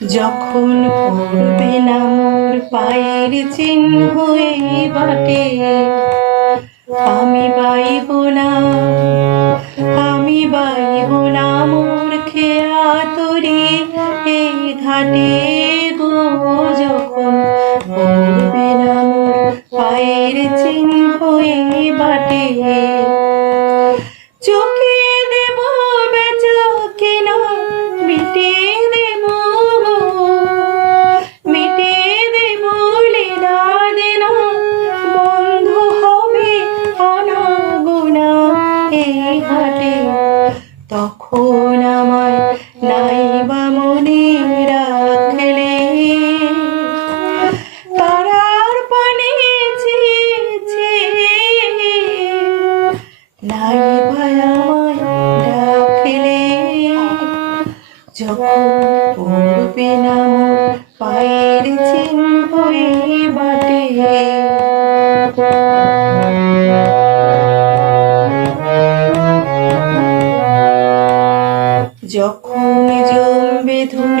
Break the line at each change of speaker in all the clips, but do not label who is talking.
যখন পড়বে না মোর পায়ের চিহ্ন এই বাটে আমি বাইব না। যখন পড়বে না মোর পায়ের চিহ্ন এই বাটে। যখন জমবে ধুলা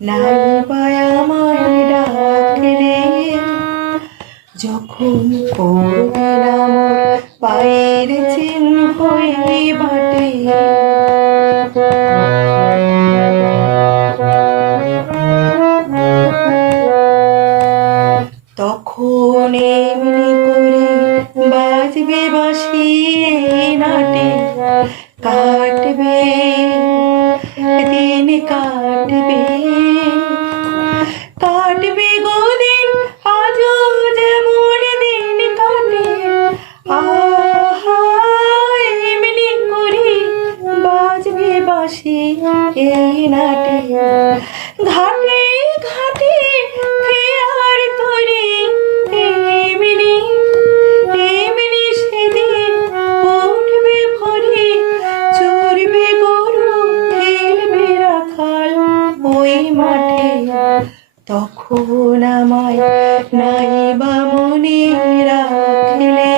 নাইবা আমায় ডাকলে যখন পড়বে না পায়ের চিহ্ন হয়ে বাটে। তখন এমনি করে বাজবে বাসি এই নাটে, কাটবে এই নাটে ঘাটে ঘাটে ফেয়ার তরি সেদিন গরু, খেলবে রাখাল মাঠে। তখন আমায় নাইবা মনে রাখলে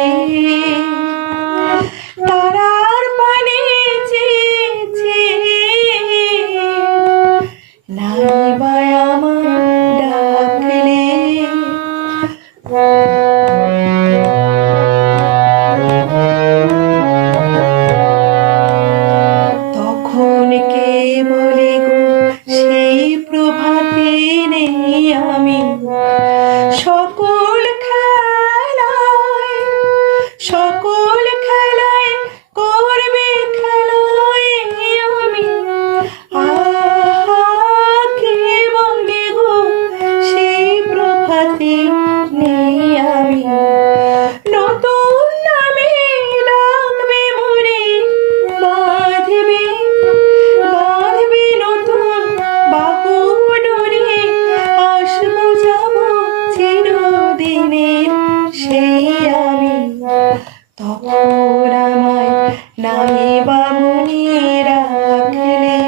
অপর আমায় নামে বামুনি রাখলে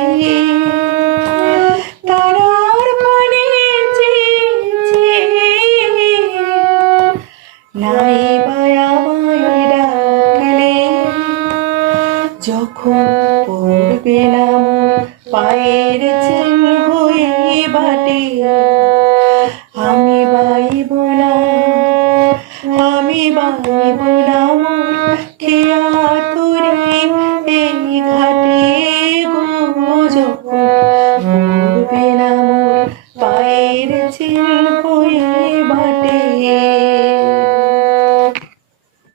তারার পানে নামে রাখলে যখন পড়বে না পায়ের চিহ্ন হয়ে বাটে। আমি বাইব না আমি বাইব